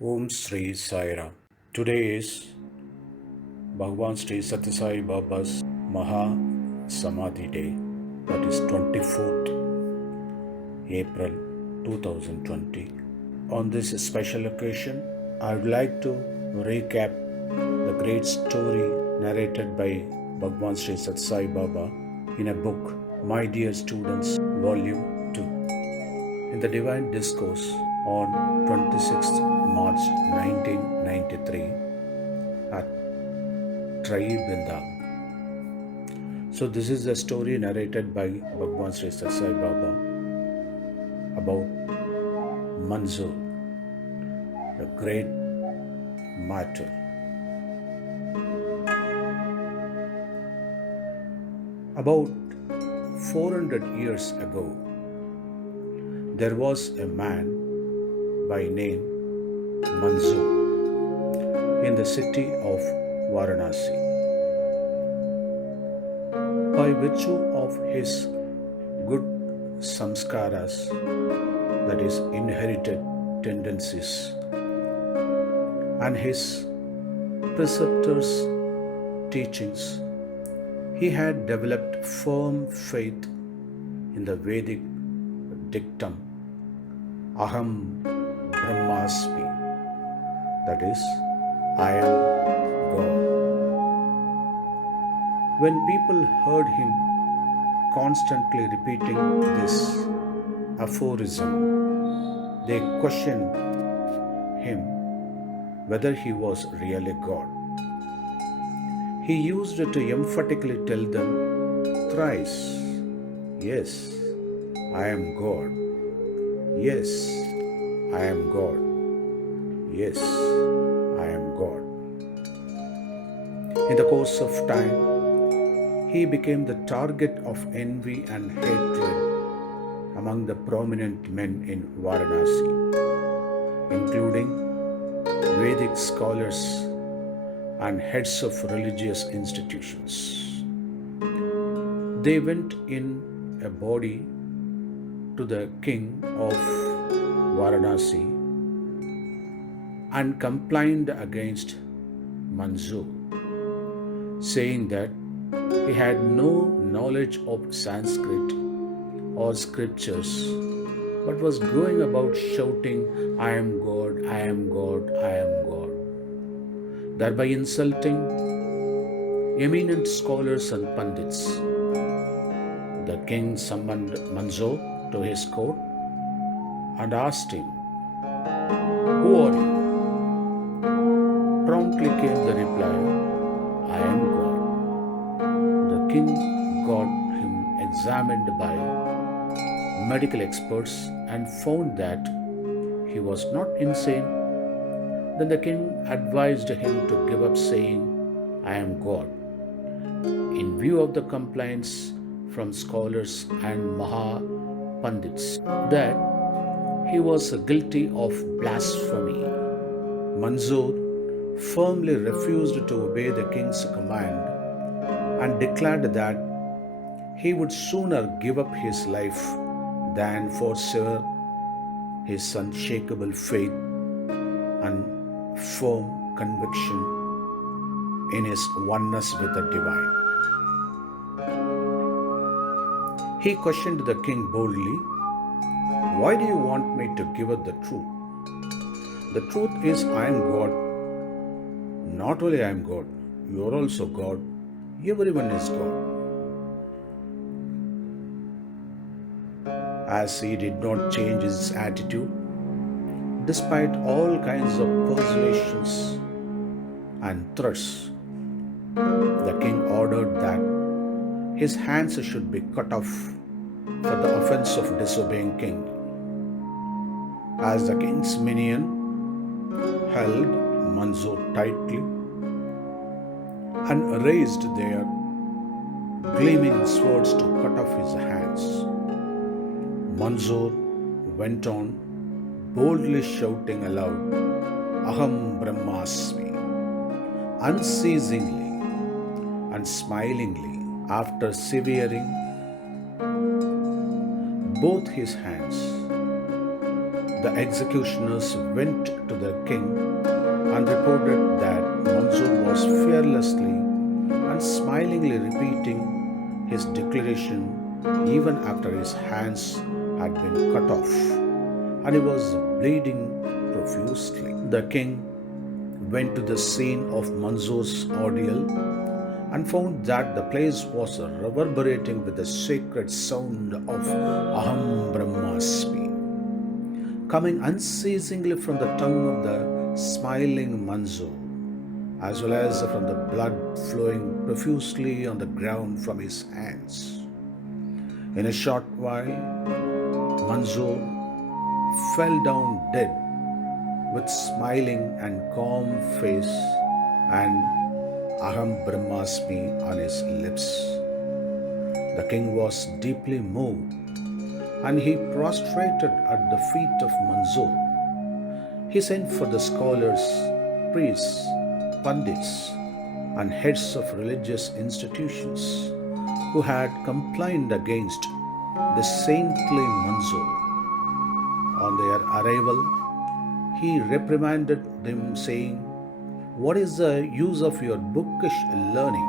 Om Sri Sai Ram. Today is Bhagawan Sri Sathya Sai Baba's Maha Samadhi Day, that is 24th April 2020. On this special occasion, I would like to recap the great story narrated by Bhagawan Sri Sathya Sai Baba in a book, My Dear Students, Volume 2. In the Divine Discourse on 26th March 1993 at Tribinda. So this is a story narrated by Bhagawan Sri Sathya Sai Baba about Mansoor, a great martyr. About 400 years ago, there was a man by name Mansoor in the city of Varanasi. By virtue of his good samskaras, that is, inherited tendencies, and his preceptors' teachings, he had developed firm faith in the Vedic dictum Aham Brahmasmi, that is, I am God. When people heard him constantly repeating this aphorism, they questioned him whether he was really God. He used to emphatically tell them thrice, yes, I am God. Yes, I am God. Yes, I am God. In the course of time, he became the target of envy and hatred among the prominent men in Varanasi, including Vedic scholars and heads of religious institutions. They went in a body to the king of Varanasi and complained against Mansoor, saying that he had no knowledge of Sanskrit or scriptures, but was going about shouting, I am God, I am God, I am God, thereby insulting eminent scholars and pandits. The king summoned Mansoor to his court and asked him, who are you? Promptly came the reply, I am God. The king got him examined by medical experts and found that he was not insane. Then the king advised him to give up saying, I am God, in view of the complaints from scholars and Maha Pandits that he was guilty of blasphemy. Mansoor firmly refused to obey the king's command and declared that he would sooner give up his life than forswear his unshakable faith and firm conviction in his oneness with the divine. He questioned the king boldly, why do you want me to give up the truth? The truth is I am God. Not only I am God, you are also God. Everyone is God. As he did not change his attitude, despite all kinds of persuasions and threats, the king ordered that his hands should be cut off for the offense of disobeying king. As the king's minion held Mansoor tightly and raised their gleaming swords to cut off his hands, Mansoor went on boldly shouting aloud, Aham Brahmasmi, unceasingly and smilingly. After severing both his hands, The executioners went to the king and reported that Mansoor was fearlessly and smilingly repeating his declaration even after his hands had been cut off and he was bleeding profusely. The king went to the scene of Mansoor's ordeal and found that the place was reverberating with the sacred sound of Aham Brahmasmi, coming unceasingly from the tongue of the smiling Mansoor, as well as from the blood flowing profusely on the ground from his hands. In a short while, Mansoor fell down dead with smiling and calm face and Aham Brahmasmi on his lips. The king was deeply moved and he prostrated at the feet of Mansoor. He sent for the scholars, priests, pundits, and heads of religious institutions who had complained against the saintly Mansoor. On their arrival, he reprimanded them, saying, "What is the use of your bookish learning?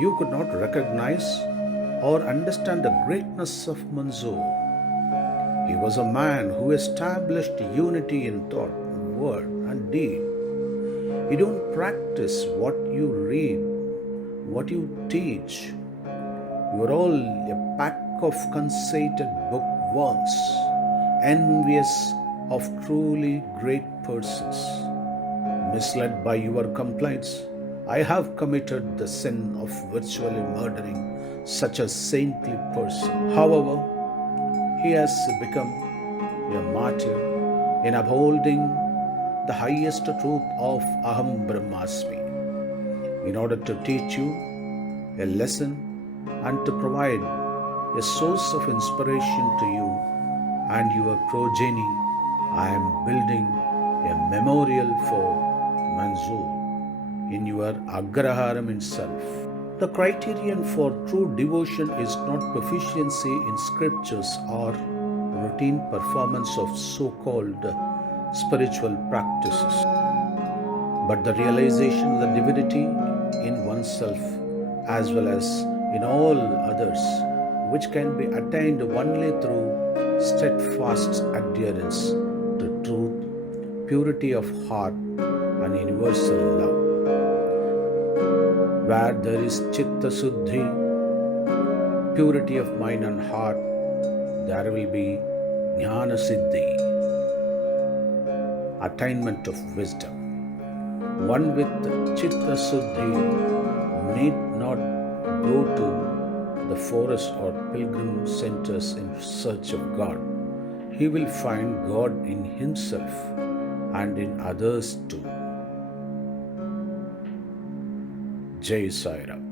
You could not recognize or understand the greatness of Mansoor. He was a man who established unity in thought, word, and deed. You don't practice what you read, what you teach. You are all a pack of conceited bookworms, envious of truly great persons. Misled by your complaints, I have committed the sin of virtually murdering such a saintly person. However, he has become a martyr in upholding the highest truth of Aham Brahmasmi in order to teach you a lesson and to provide a source of inspiration to you and your progeny. I am building a memorial for Mansoor in your Agraharam itself. The criterion for true devotion is not proficiency in scriptures or routine performance of so-called spiritual practices, but the realization of the divinity in oneself as well as in all others, which can be attained only through steadfast adherence to truth, purity of heart, and universal love. Where there is Chitta Suddhi, purity of mind and heart, there will be Jnana Siddhi, attainment of wisdom. One with Chitta Suddhi need not go to the forest or pilgrim centers in search of God. He will find God in himself and in others too. Jai Sai Ram.